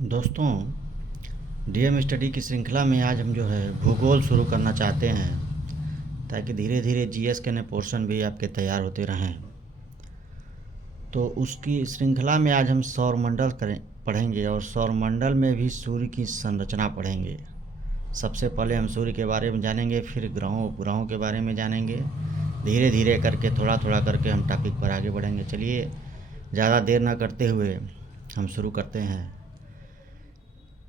दोस्तों, DM study की श्रृंखला में आज हम जो है भूगोल शुरू करना चाहते हैं, ताकि धीरे धीरे जीएस के नए पोर्शन भी आपके तैयार होते रहें। तो उसकी श्रृंखला में आज हम सौरमंडल पढ़ेंगे और सौरमंडल में भी सूर्य की संरचना पढ़ेंगे। सबसे पहले हम सूर्य के बारे में जानेंगे, फिर ग्रहों के बारे में जानेंगे। धीरे धीरे करके थोड़ा थोड़ा करके हम टॉपिक पर आगे बढ़ेंगे। चलिए, ज़्यादा देर ना करते हुए हम शुरू करते हैं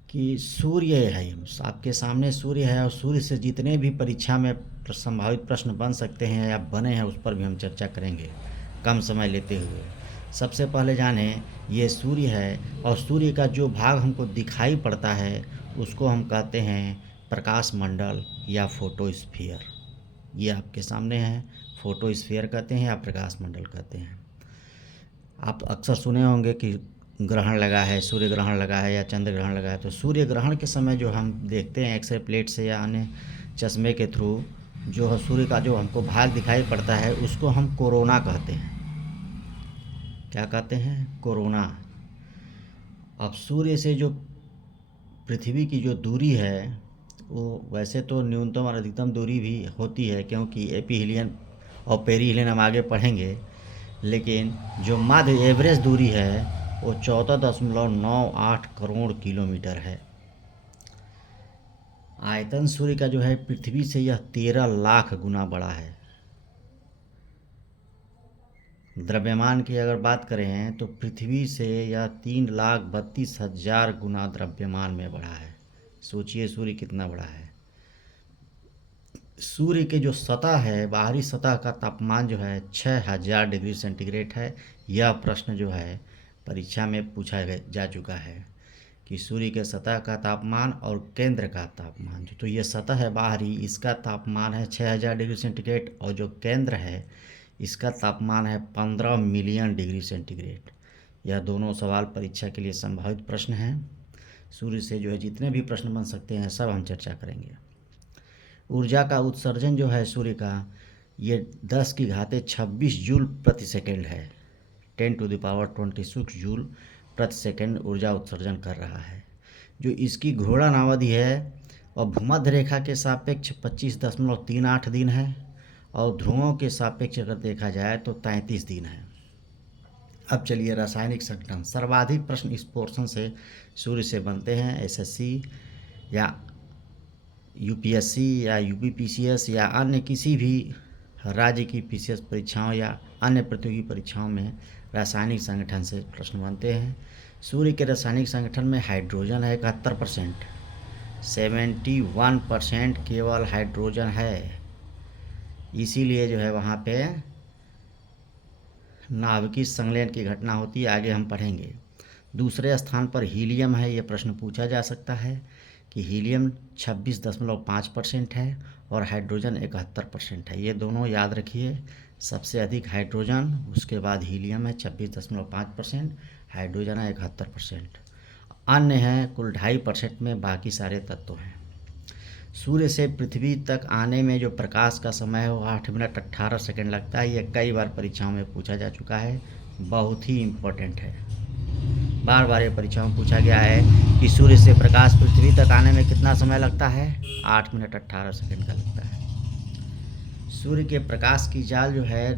कि सूर्य है। आपके सामने सूर्य है और सूर्य से जितने भी परीक्षा में संभावित प्रश्न बन सकते हैं या बने हैं, उस पर भी हम चर्चा करेंगे कम समय लेते हुए। सबसे पहले जानें, ये सूर्य है और सूर्य का जो भाग हमको दिखाई पड़ता है उसको हम कहते हैं प्रकाश मंडल या फोटोस्फीयर। ये आपके सामने है, फोटोस्फीयर कहते हैं या प्रकाश मंडल कहते हैं। आप अक्सर सुने होंगे कि ग्रहण लगा है, सूर्य ग्रहण लगा है या चंद्र ग्रहण लगा है। तो सूर्य ग्रहण के समय जो हम देखते हैं एक्सरे प्लेट से या अन्य चश्मे के थ्रू, जो सूर्य का जो हमको भाग दिखाई पड़ता है उसको हम कोरोना कहते हैं। क्या कहते हैं? कोरोना। अब सूर्य से जो पृथ्वी की जो दूरी है वो वैसे तो न्यूनतम और अधिकतम दूरी भी होती है, क्योंकि एपीहीलियन और पेरीहीलियन हम आगे पढ़ेंगे, लेकिन जो माध्य एवरेज दूरी है वो 14.98 करोड़ किलोमीटर है। आयतन सूर्य का जो है पृथ्वी से यह 13 लाख गुना बड़ा है। द्रव्यमान की अगर बात करें तो पृथ्वी से यह 3,32,000 गुना द्रव्यमान में बड़ा है। सोचिए सूर्य कितना बड़ा है। सूर्य के जो सतह है, बाहरी सतह का तापमान जो है 6000 डिग्री सेंटीग्रेड है। यह प्रश्न जो है परीक्षा में पूछा जा चुका है कि सूर्य के सतह का तापमान और केंद्र का तापमान, तो ये सतह है बाहरी, इसका तापमान है 6000 डिग्री सेंटीग्रेड और जो केंद्र है इसका तापमान है 15 मिलियन डिग्री सेंटीग्रेड। यह दोनों सवाल परीक्षा के लिए संभावित प्रश्न हैं। सूर्य से जो है जितने भी प्रश्न बन सकते हैं सब हम चर्चा करेंगे। ऊर्जा का उत्सर्जन जो है सूर्य का, ये 10⁻26 जूल प्रति सेकेंड है। 10⁻26 जूल प्रति सेकेंड ऊर्जा उत्सर्जन कर रहा है। जो इसकी घूर्णन अवधि है और भूमध्य रेखा के सापेक्ष 25.38 दिन है और ध्रुवों के सापेक्ष अगर देखा जाए तो 33 दिन है। अब चलिए, रासायनिक संगठन। सर्वाधिक प्रश्न इस पोर्शन से सूर्य से बनते हैं। एसएससी या यूपीएससी या यूपीपीसीएस या अन्य किसी भी राज्य की पीसीएस परीक्षाओं या अन्य प्रतियोगी परीक्षाओं में रासायनिक संगठन से प्रश्न बनते हैं। सूर्य के रासायनिक संगठन में हाइड्रोजन है 71%, 71% केवल हाइड्रोजन है। इसीलिए जो है वहाँ पे नाभिकीय संलयन की घटना होती है, आगे हम पढ़ेंगे। दूसरे स्थान पर हीलियम है। ये प्रश्न पूछा जा सकता है कि हीलियम 26.5% है और हाइड्रोजन 71% है। ये दोनों याद रखिए, सबसे अधिक हाइड्रोजन, उसके बाद हीलियम है 26.5%, हाइड्रोजन है 71%, अन्य हैं कुल 2.5% में, बाकी सारे तत्व हैं। सूर्य से पृथ्वी तक आने में जो प्रकाश का समय है वो 8 मिनट 18 सेकंड लगता है। ये कई बार परीक्षाओं में पूछा जा चुका है, बहुत ही इम्पोर्टेंट है। बार बार ये परीक्षाओं में पूछा गया है कि सूर्य से प्रकाश पृथ्वी तक आने में कितना समय लगता है? 8 मिनट 18 सेकंड का लगता है। सूर्य के प्रकाश की चाल जो है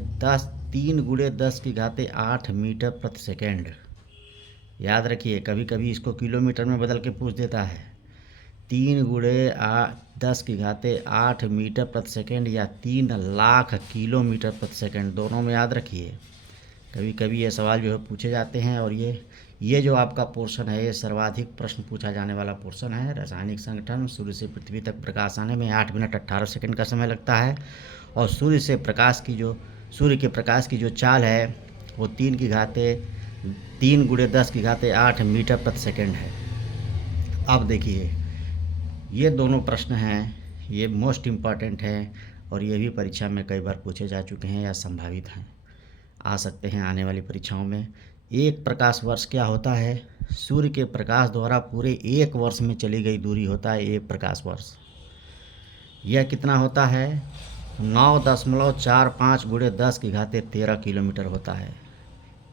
3 × 10⁸ मीटर प्रति सेकेंड। याद रखिए, कभी कभी इसको किलोमीटर में बदल के पूछ देता है। 3 × 10⁸ मीटर प्रति सेकेंड या 3 लाख किलोमीटर प्रति सेकेंड, दोनों में याद रखिए। कभी कभी ये सवाल जो है पूछे जाते हैं। और ये जो आपका पोर्शन है ये सर्वाधिक प्रश्न पूछा जाने वाला पोर्शन है। रासायनिक संगठन। सूर्य से पृथ्वी तक प्रकाश आने में 8 मिनट 18 सेकंड का समय लगता है और सूर्य के प्रकाश की जो चाल है वो 3 × 10⁸ मीटर प्रति सेकेंड है। अब देखिए, ये दोनों प्रश्न हैं, ये मोस्ट इम्पॉर्टेंट हैं और ये भी परीक्षा में कई बार पूछे जा चुके हैं या संभावित हैं, आ सकते हैं आने वाली परीक्षाओं में। एक प्रकाश वर्ष क्या होता है? सूर्य के प्रकाश द्वारा पूरे एक वर्ष में चली गई दूरी होता है एक प्रकाश वर्ष। यह कितना होता है? 9.45 × 10⁻13 किलोमीटर होता है।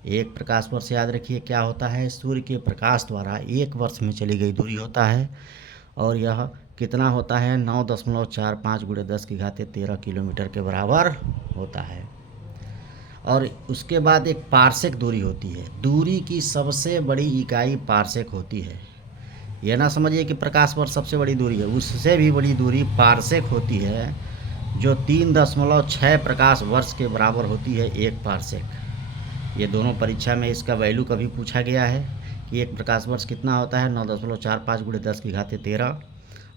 एक प्रकाश वर्ष याद रखिए क्या होता है, सूर्य के प्रकाश द्वारा 1 वर्ष में चली गई दूरी होता है। और यह कितना होता है, 9.45 × 10⁻13 किलोमीटर के बराबर होता है। और उसके बाद एक पार्सेक दूरी होती है। दूरी की सबसे बड़ी इकाई पार्सेक होती है। यह ना समझिए कि प्रकाश वर्ष सबसे बड़ी दूरी है, उससे भी बड़ी दूरी पार्सेक होती है, जो 3.6 प्रकाश वर्ष के बराबर होती है एक पार्सेक। ये दोनों परीक्षा में इसका वैल्यू कभी पूछा गया है कि एक प्रकाश वर्ष कितना होता है, 9.45 × 10⁻13,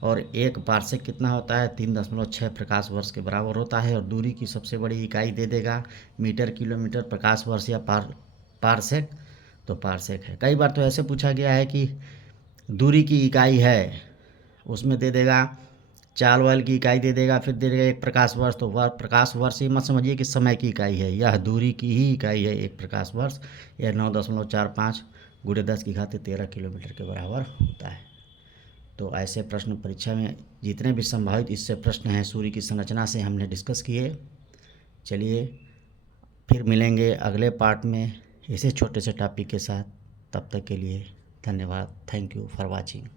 और एक पार्सेक कितना होता है, 3.6 प्रकाश वर्ष के बराबर होता है। और दूरी की सबसे बड़ी इकाई दे देगा मीटर, किलोमीटर, प्रकाश वर्ष या पार्सेक, तो पार्सेक है। कई बार तो ऐसे पूछा गया है कि दूरी की इकाई है, उसमें दे देगा चाल वाल की इकाई दे देगा, फिर दे देगा एक प्रकाश वर्ष, तो वह प्रकाश वर्ष ये मत समझिए कि समय की इकाई है, यह दूरी की ही इकाई है एक प्रकाश वर्ष। यह 9.45 × 10⁻13 किलोमीटर के बराबर होता है। तो ऐसे प्रश्न परीक्षा में जितने भी संभावित इससे प्रश्न हैं सूर्य की संरचना से हमने डिस्कस किए। चलिए फिर मिलेंगे अगले पार्ट में इसी छोटे से टॉपिक के साथ। तब तक के लिए धन्यवाद। Thank you for watching.